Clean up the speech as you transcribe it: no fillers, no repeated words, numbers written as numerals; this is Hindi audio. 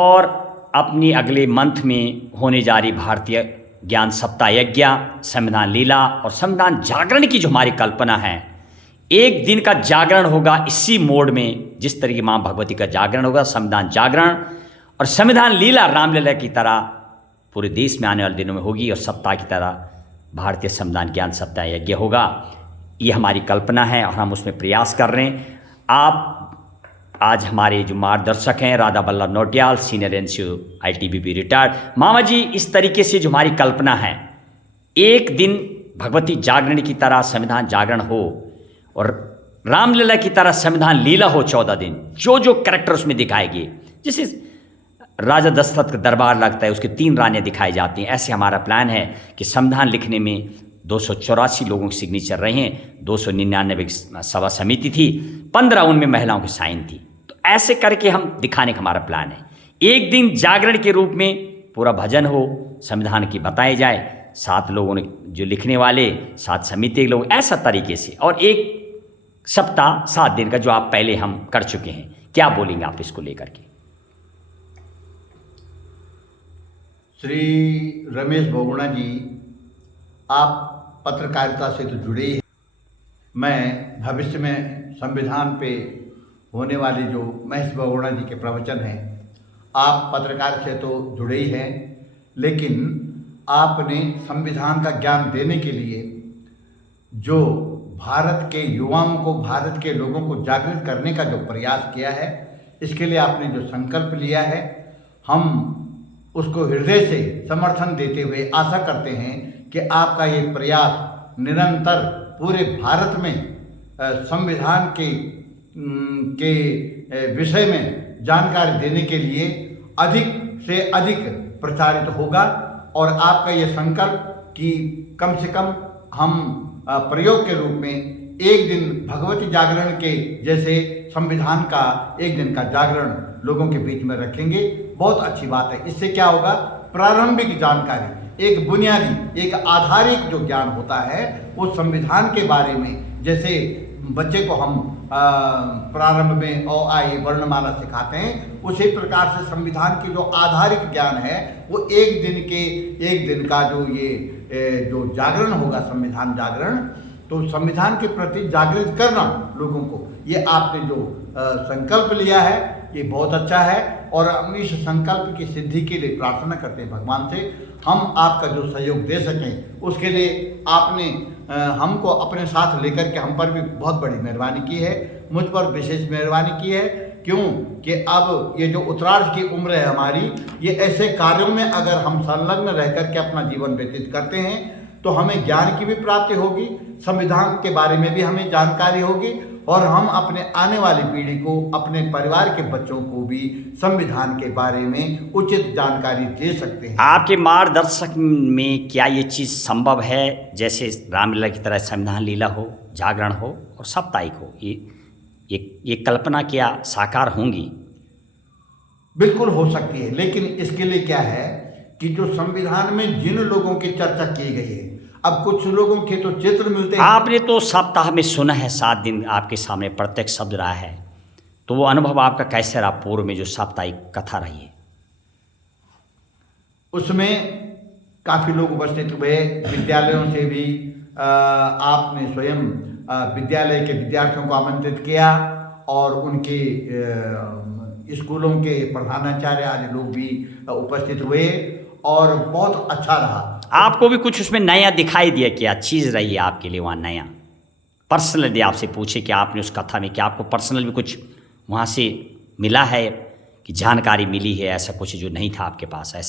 और अपनी अगले मंथ में होने जा रही भारतीय ज्ञान सप्ताह यज्ञ, संविधान लीला और संविधान जागरण की जो हमारी कल्पना है, एक दिन का जागरण होगा इसी मोड में, जिस तरीके माँ भगवती का जागरण होगा, संविधान जागरण और संविधान लीला रामलीला की तरह पूरे देश में आने वाले दिनों में होगी और सप्ताह की तरह भारतीय संविधान ज्ञान सप्ताह यज्ञ होगा। ये हमारी कल्पना है और हम उसमें प्रयास कर रहे हैं। आप आज हमारे जो मार्गदर्शक हैं Radha Ballabh Nautiyal, senior NCO ITBP retired, मामा जी, इस तरीके से जो हमारी कल्पना है, एक दिन भगवती जागरण की तरह संविधान जागरण हो और रामलीला की तरह संविधान लीला हो 14 दिन, जो जो कैरेक्टर उसमें दिखाएंगे। जैसे राजा दशरथ का दरबार लगता है, उसके 3 रानियाँ दिखाई जाती हैं, ऐसे हमारा प्लान है कि संविधान लिखने में 284 लोगों के सिग्नेचर रहे हैं, 299 सभा समिति थी, 15 उनमें महिलाओं की साइन थी। तो ऐसे करके हम दिखाने का हमारा प्लान है। एक दिन जागरण के रूप में पूरा भजन हो, संविधान की बताए जाए, 7 लोगों ने जो लिखने वाले, 7 समिति के लोग, ऐसा तरीके से, और एक सप्ताह 7 दिन का जो आप पहले हम कर चुके हैं। क्या बोलेंगे आप इसको लेकर के? श्री रमेश बहुगुणा जी, आप पत्रकारिता से तो जुड़े ही हैं। मैं भविष्य में संविधान पे होने वाली जो महेश बहुगुणा जी के प्रवचन हैं, आप पत्रकार से तो जुड़े ही हैं, लेकिन आपने संविधान का ज्ञान देने के लिए जो भारत के युवाओं को, भारत के लोगों को जागृत करने का जो प्रयास किया है, इसके लिए आपने जो संकल्प लिया है, हम उसको हृदय से समर्थन देते हुए आशा करते हैं कि आपका ये प्रयास निरंतर पूरे भारत में संविधान के विषय में जानकारी देने के लिए अधिक से अधिक प्रचारित होगा। और आपका ये संकल्प कि कम से कम हम प्रयोग के रूप में एक दिन भगवती जागरण के जैसे संविधान का एक दिन का जागरण लोगों के बीच में रखेंगे, बहुत अच्छी बात है। इससे क्या होगा, प्रारंभिक जानकारी, एक बुनियादी, एक आधारिक जो ज्ञान होता है वो संविधान के बारे में, जैसे बच्चे को हम प्रारंभ में अ आ इ वर्णमाला सिखाते हैं, उसी प्रकार से संविधान की जो आधारिक ज्ञान है वो एक दिन का जो जागरण होगा, संविधान जागरण, तो संविधान के प्रति जागृत करना लोगों को, ये आपने जो संकल्प लिया है ये बहुत अच्छा है। और हम इस संकल्प की सिद्धि के लिए प्रार्थना करते हैं भगवान से, हम आपका जो सहयोग दे सकें, उसके लिए आपने हमको अपने साथ लेकर के हम पर भी बहुत बड़ी मेहरबानी की है, मुझ पर विशेष मेहरबानी की है। क्यों कि अब ये जो उत्तरार्ध की उम्र है हमारी, ये ऐसे कार्यों में अगर हम संलग्न रह कर के अपना जीवन व्यतीत करते हैं तो हमें ज्ञान की भी प्राप्ति होगी, संविधान के बारे में भी हमें जानकारी होगी, और हम अपने आने वाली पीढ़ी को, अपने परिवार के बच्चों को भी संविधान के बारे में उचित जानकारी दे सकते हैं। आपके मार्गदर्शक में क्या ये चीज़ संभव है, जैसे रामलीला की तरह संविधान लीला हो, जागरण हो और साप्ताहिक हो, ये कल्पना क्या साकार होंगी? बिल्कुल हो सकती है, लेकिन इसके लिए क्या है कि जो संविधान में जिन लोगों की चर्चा की गई है, अब कुछ लोगों के तो चित्र मिलते हैं। आपने तो सप्ताह में सुना है, 7 दिन आपके सामने प्रत्यक्ष शब्द रहा है, तो वो अनुभव आपका कैसे रहा पूर्व में जो साप्ताहिक कथा रही है? उसमें काफ़ी लोग उपस्थित हुए, विद्यालयों से भी आपने स्वयं विद्यालय के विद्यार्थियों को आमंत्रित किया और उनके स्कूलों के प्रधानाचार्य आदि लोग भी उपस्थित हुए और बहुत अच्छा रहा। आपको भी कुछ उसमें नया दिखाई दिया? क्या चीज़ रही है आपके लिए वहाँ नया? पर्सनली आपसे पूछे कि आपने उस कथा में क्या आपको पर्सनल भी कुछ वहाँ से मिला है कि जानकारी मिली है, ऐसा कुछ जो नहीं था आपके पास? ऐसा